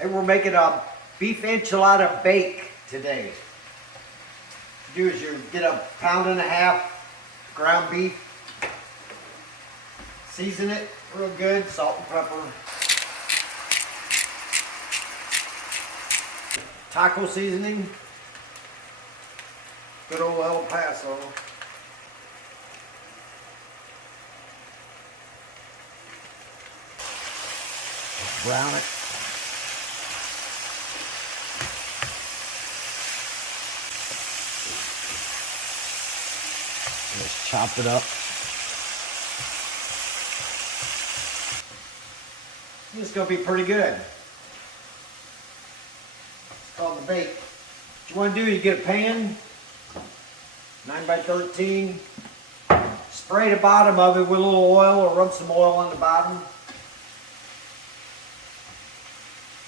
And we're making a beef enchilada bake today. What you do is you get a 1.5 pounds ground beef, season it real good, salt and pepper, taco seasoning, good old El Paso. Let's brown it. Just chop it up. This is going to be pretty good. It's called the bake. What you want to do, you get a pan, 9x13. Spray the bottom of it with a little oil or rub some oil on the bottom.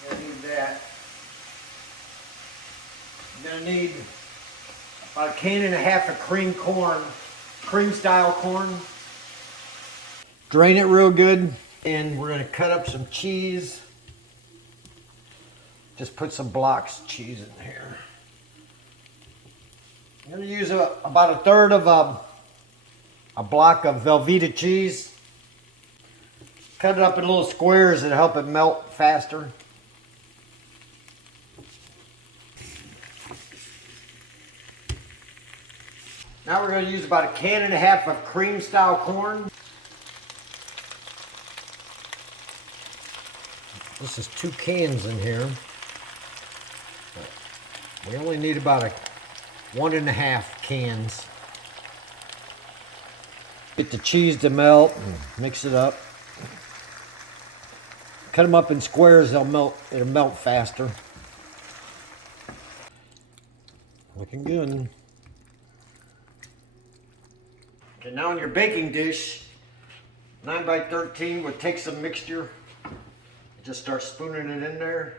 You're going to need that. You're going to need about 1.5 cans of cream corn, cream style corn. Drain it real good. And we're going to cut up some cheese. Just put some blocks of cheese in here. I'm going to use about 1/3 of a block of Velveeta cheese. Cut it up in little squares and help it melt faster. Now we're going to use about 1.5 cans of cream style corn. This is 2 cans in here. We only need about 1.5 cans. Get the cheese to melt and mix it up. Cut them up in squares, it'll melt faster. Looking good. Okay, now in your baking dish, 9x13, we'll take some mixture. Just start spooning it in there.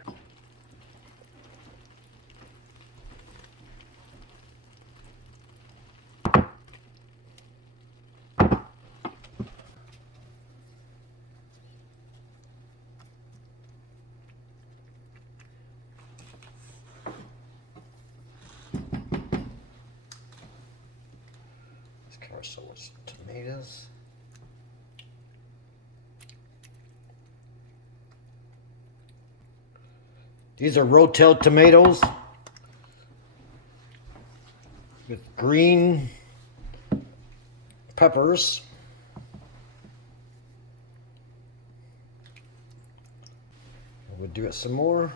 Let's cover some tomatoes. These are rotel tomatoes with green peppers. We'll do it some more.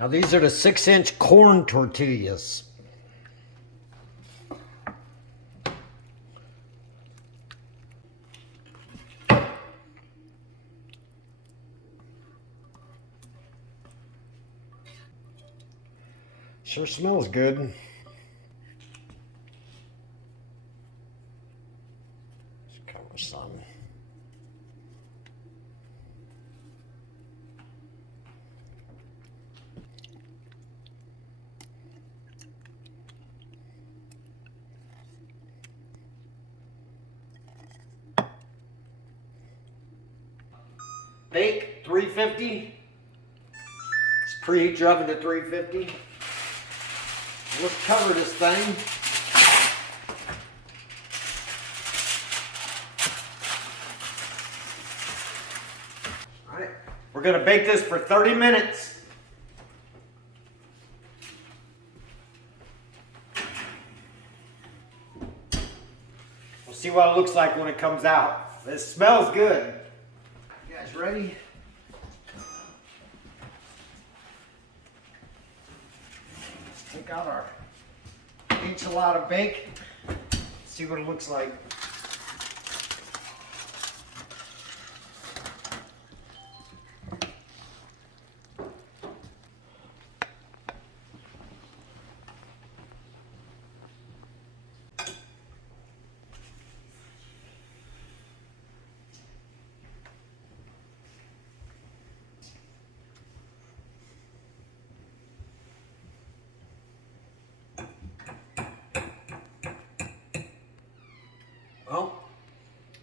Now these are the 6-inch corn tortillas. Sure smells good. Let's cover some. Bake 350. Let's preheat your oven to 350. Let's cover this thing. All right, we're going to bake this for 30 minutes. We'll see what it looks like when it comes out. It smells good. You guys ready? Let's take out our enchilada bake. See what it looks like.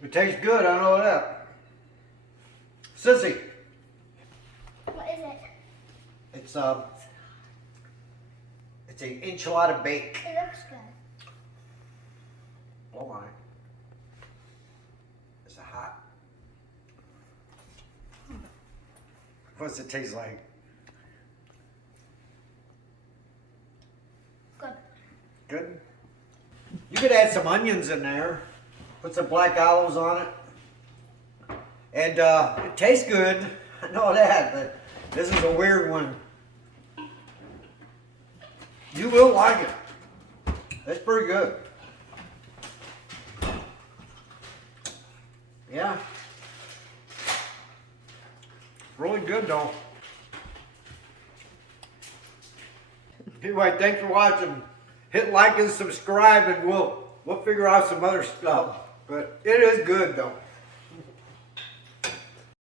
It tastes good, I know that. Sissy. What is it? It's a enchilada bake. It looks good. Oh my. It's hot. What's it taste like? Good. Good? You could add some onions in there. Put some black olives on it. And it tastes good. I know that, but this is a weird one. You will like it. It's pretty good. Yeah. Really good though. Anyway, thanks for watching. Hit like and subscribe and we'll figure out some other stuff. But it is good though.